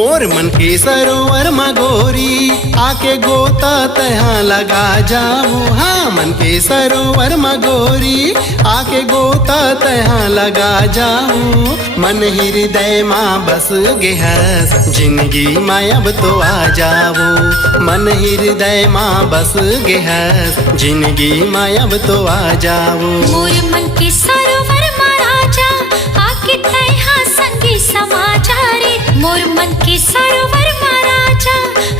मोर मन के सरोवर मगोरी आके गोता तहाँ लगा जाओ। हाँ मन के सरोवर मगोरी आके गोता तहाँ लगा जाओ। मन हृदय माँ बस गेहस जिंदगी माँ अब तो आ जाओ। मन हृदय माँ बस गेहस जिंदगी माँ अब तो आ जाओ। मोर मन के सरोवर महाराजा आके तहाँ संगी समाचारे। मोर मन के सरोवर महाराजा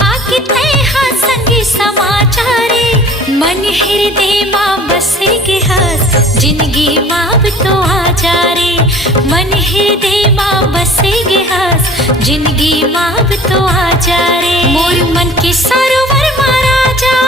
आके तहाँ संगी समाचारे। मन हृदय माँ बसे गेहस जिंदगी माँ अब तो आ जा रे। मन हृदय माँ बसे गेहस जिंदगी माँ अब तो आ जा रे। मोर मन के सरोवर महाराजा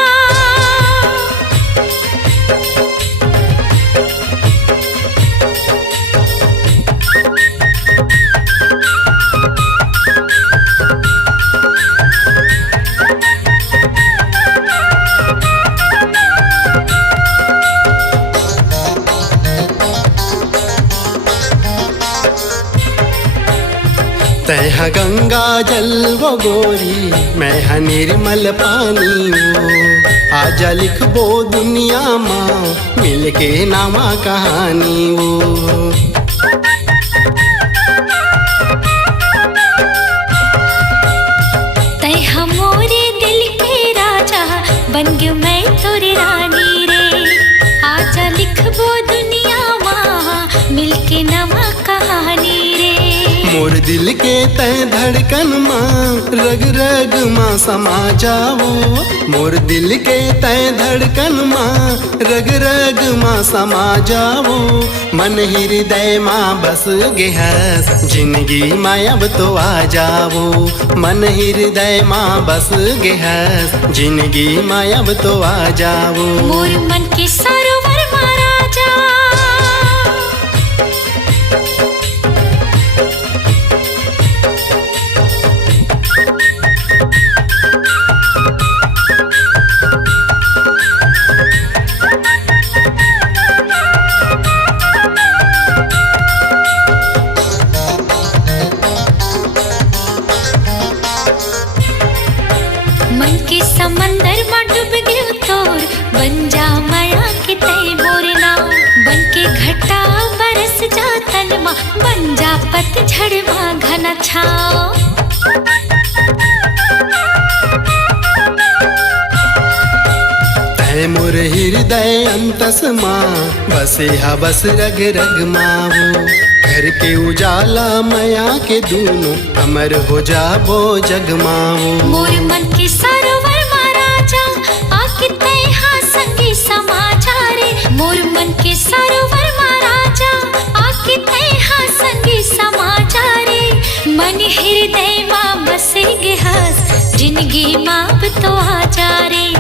तह गंगा जल वो गोरी मैं निर्मल पानी वो। आजा लिखबो दुनिया माँ मिलके नामा कहानी वो। तह मोरे दिल के राजा बन गयो मैं तोरे रानी रे। आजा लिखबो दुनिया माँ मिलके नमा कहानी रे। मोर दिल के तय धड़कन माँ रग रग माँ समा जाओ। मोर दिल के तय धड़कन माँ रग रग माँ समा जाओ। मन हृदय माँ बस गेहस जिंदगी माँ अब तो आ जाओ। मन हृदय माँ बस गेहस जिंदगी माँ अब तो आ जाओ। मोर मन के सरोवर महाराजा मन के समंदर में डूब गयो तोर बन जा माया के तय मोर नाव। बन के घटा बरस जा तन मा बन जा पतझड़ मा घना छाव। तय मोर हृदय अंतस माँ बसे हा बस रग रग मावो। घर के उजाला मया के दूनो अमर हो जाबो जगमाओ। मोर मन के सरोवर महाराजा आके तहाँ संगी समाचारे। मोर मन के सरोवर महाराजा आके तहाँ संगी समाचारे। मन हृदय माँ बसे गेहस जिंदगी माँ अब तो आ जा रे।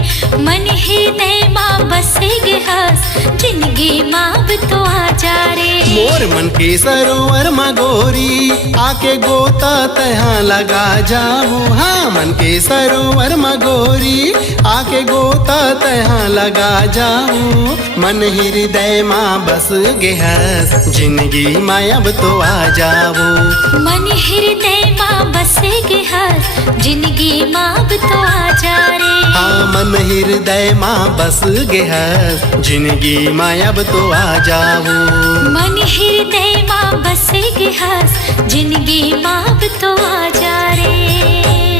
मन हृदय माँ बसे गेहस जिंदगी माँ अब तो आ जा रे। मोर मन के सरोवर मगोरी आके गोता तहाँ लगा जाओ। हाँ मन के सरोवर मगोरी आके गोता तहाँ लगा जाओ। मन हृदय माँ बस गेहस जिंदगी माँ अब तो आ जाओ। मन हृदय माँ बसे गेहस जिंदगी माँ अब तो आ जा रे। हाँ मन हृदय माँ बस गेहस जिंदगी माँ अब तो आ जाओ। मन हृदय माँ बसे गेहस जिंदगी माँ अब तो आ जा रे।